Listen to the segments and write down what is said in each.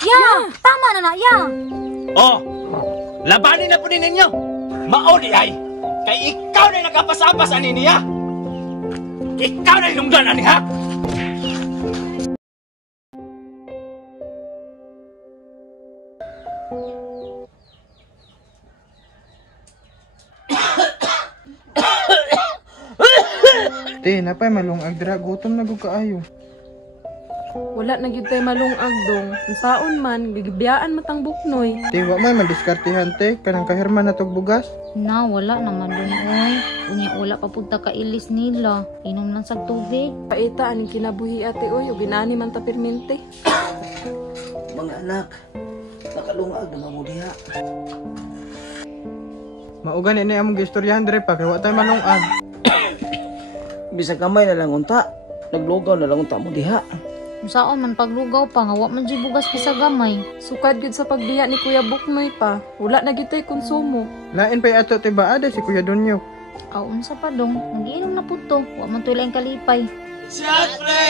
Ya! Tama na, ya! Oh! Labanin na po din ninyo! Maoli ay! Kay ikaw na nagkapasapas ani niya! Ikaw na inungdan ani ha! Te, napay malungag dira, gutom na gud kaayo. Wala na gyud tay malungag dong. Unsaon man gigibiyaan matang buknoy. Te, wa may mandiskartihan te, kanang kahirman na tog bugas. Na, wala naman dun, oy. Unya, wala pa punta kailis nila. Inom lang sa tubig. Paita aning kinabuhi ate oy, ug ginani man ta permente. Mga anak, nakalungag na mo diha. Maugan ini among gistoryahan dire pa, kay wa tay malungag. Bisag kamay na lang unta, naglugaw na lang unta mo diha. Saan man paglugaw pa, nga wa man di bugas sa gamay. Sukad gyud sa pagbiya ni Kuya Buknoy pa. Wala na gyud tay konsumo. Lain pa'y ato te ba ada si Kuya Donyo. Aun sa padong, nagiinom na puto. Wa man to lang kalipay. Shot, pre!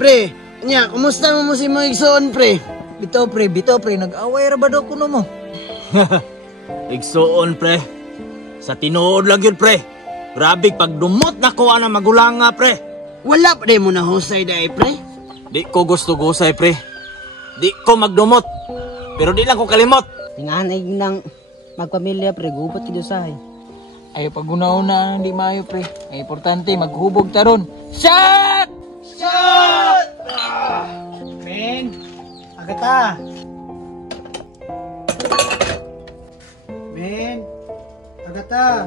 Pre, nya, kumusta mo si mo igsoon, pre? Bitaw pre, nag-away ra ba daw kuno mo? Igsuon, pre. Sa tinuod lang yun, pre. Grabe, pagdumot na ko na magulang nga, pre. Wala pa rin mo na husay dahi, pre? Di ko gusto gusay, pre. Di ko magdumot. Pero di lang ko kalimot. Tinganay nang magpamilya pre, gubot kido sahay. Ay pag-una-una di maayo pre. Ay importante maghubog taron. Shot! Shot! Men, agata. Men, agata.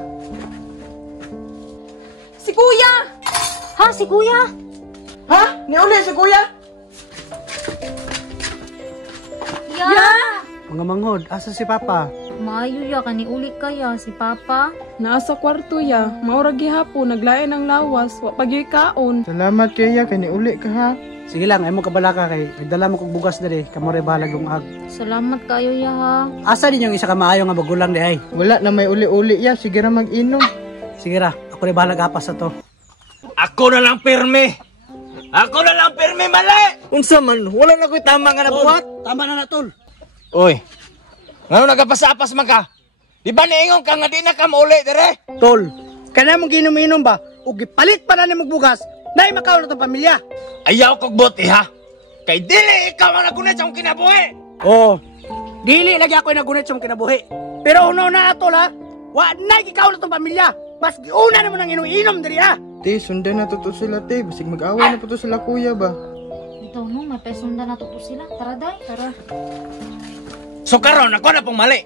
Si Kuya! Ha, si Kuya? Ha? Ni uli si kuya? Ya! Mga manghod, asa si Papa? Maayo ya, kani uli kaya si Papa. Naa sa kwarto ya, maura gihapon naglain ang lawas, wa pagyoy kaon. Salamat kaya, kay ni uli ka ha. Sige lang, ay mo kabalaka kay nagdala mo kog bugas diri, kamore balag lungag. Salamat kayo ya ha. Asa din yung isa ka maayo nga bagulang di ay? Wala na may uli-uli ya, sige ra mag-inom. Sige ra, ako rin balag apas sa to. Ako na lang pirme. Ako na lang pirme, mali! Unsa man, wala na ko'y tama nga nabuhat. Tama na natol. Uy, ngano nagapasapas man ka? Di ba niingon ka nga di na ka mauli, dire? Tol, kana mong ginom-inom ba? Ug gipalit pa na nimong bugas, nay makaon na tong pamilya. Ayaw kog buti, ha? Kay dili ikaw ang nagunit sa akong kinabuhi! Oh, dili lagi ako nagunit sa mong kinabuhi. Pero una na tol ha, wa nay gikaon na tong pamilya. Mas giuna na mo nang inom-inom diri ha. Te, sundan na to sila te, basig mag-away na po to sila kuya ba. Ito no, may pesunda na to sila. Tara day, tara. So karon, ako na pong mali.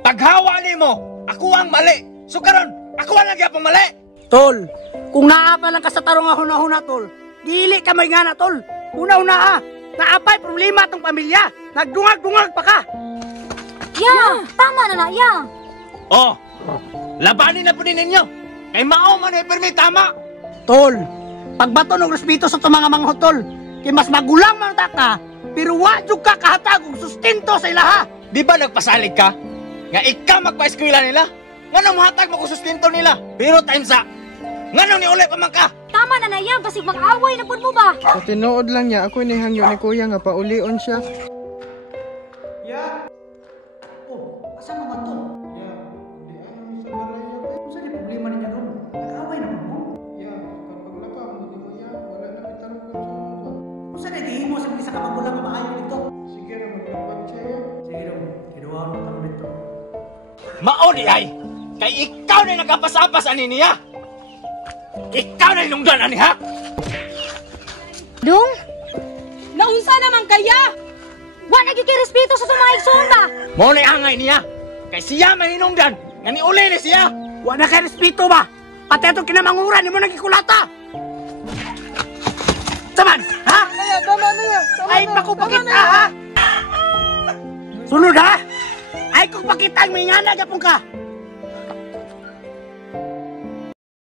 Paghawa ni mo, ako ang mali. So karon, ako ang lagi pong mali. Tol, kung naapa lang ka sa tarong nga huna-huna tol, dili ka may nga na tol. Una-una ha, naapay problema tong pamilya. Nagdungag-dungag pa ka. Ya! Tama na, ya! Oh, labanin na po din ninyo. Kay mao man ay permi tama. Tol, pagbato ng respeto sa itong mga manghod tol, kay mas magulang man ta ka, pero wadyo ka kahatag og sustento sa ilaha. Di ba nagpasalig ka? Nga ikaw magpa-eskwela nila? Nga nang mahatag mo kung sustento nila? Pero time sa, nga nang niuli pa man ka? Tama na ya, basig mag-away na po mo ba? Sa tinuod lang niya, ako inihangyo ni kuya nga paulion siya. Oh, asa mo man tol? Kung saan yung problema ninyo doon? Nag-away na mo? Kung saan yung mo sa isa ka magulang na maayo nito? Sige na, maglapag siya ya. Sige dong, kinuha mo kami nito. Mauli ay, kay ikaw na nagkapasapas ani niya. Ikaw na inungdan ani ha? Dong? Naunsa naman kaya? Wa na gyud kay respeto sa mga igsoon. Mo na angay niya. Kay siya mahinungdan, nga niuli ni siya. Wa na kay respeto ba? Pati itong kinamanguran, di mo nagikulata! Saman, ha? Tama na ya! Ay, pakupakit ka, ha? Sunod, ha? Ay, kung pakita ang may nga na, ka.